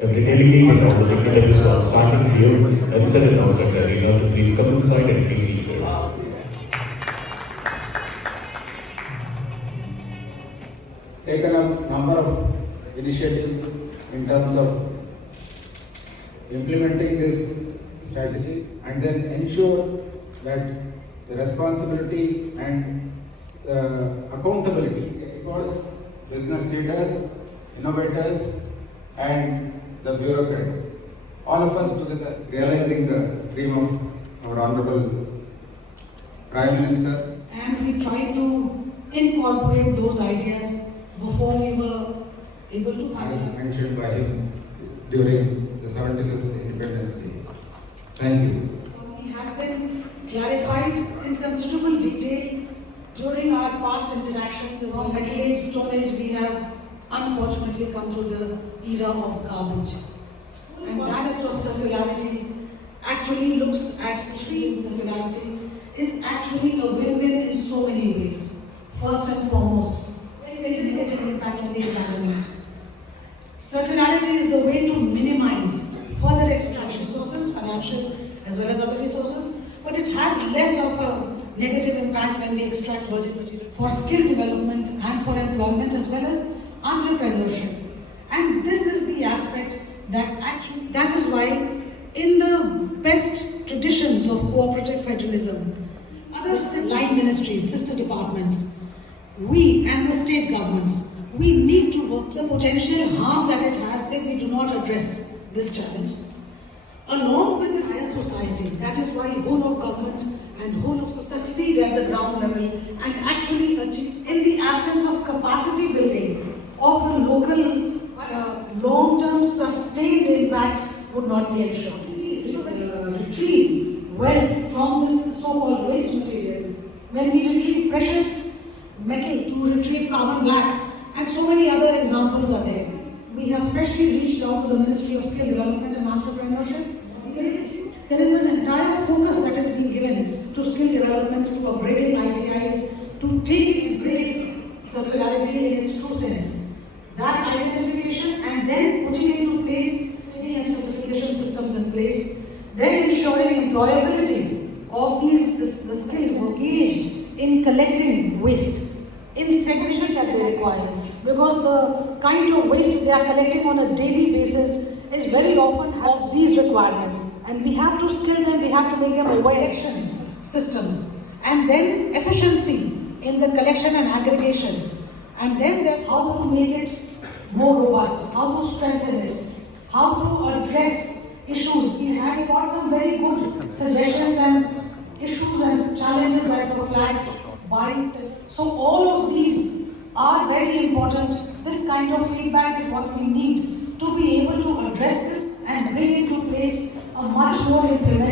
Every delegate and all the dignitaries who are starting here and set it outside the arena to please come inside and be seated. Taken up number of initiatives in terms of implementing these strategies and then ensure that the responsibility and accountability experts, business leaders, innovators and the bureaucrats, all of us together realizing the dream of our Honorable Prime Minister. And we tried to incorporate those ideas before we were able to finalize. Mentioned by him during the 75th Independence Day. Thank you. It has been clarified in considerable detail during our past interactions as well. Metal Age, Stone Age, we have unfortunately come to the era of garbage. And that aspect of circularity actually looks at trees. Circularity is actually a win-win in so many ways. First and foremost, very negative impact on the environment. Circularity is the way to minimize further extraction sources, financial as well as other resources, but it has less of a negative impact when we extract virgin material for skill development and for employment as well as entrepreneurship. And this is the aspect that is why in the best traditions of cooperative federalism, other line ministries, sister departments, we and the state governments, we need to work the potential harm that it has if we do not address this challenge. Along with this society, that is why whole of government and whole of succeed at the ground level and actually achieve in the absence of capacity building of the local long-term sustained impact would not be ensured. Retrieve wealth from this so-called waste material, when we retrieve precious metals, to retrieve carbon black, and so many other examples are there. We have specially reached out to the Ministry of Skill Development and Entrepreneurship. There is an entire focus that has been given to skill development, to upgrading ITIs, to take its place circularity in its true sense. That identification and then putting into place training and certification systems in place, then ensuring employability of the skilled engaged in collecting waste in segment that they require, because the kind of waste they are collecting on a daily basis is very often of these requirements, and we have to skill them, we have to make them aware systems, and then efficiency in the collection and aggregation, and then how to make it more robust, how to strengthen it, how to address issues. We have got some very good suggestions and issues and challenges that were flagged by. So all of these are very important. This kind of feedback is what we need to be able to address this and bring into place a much more implemented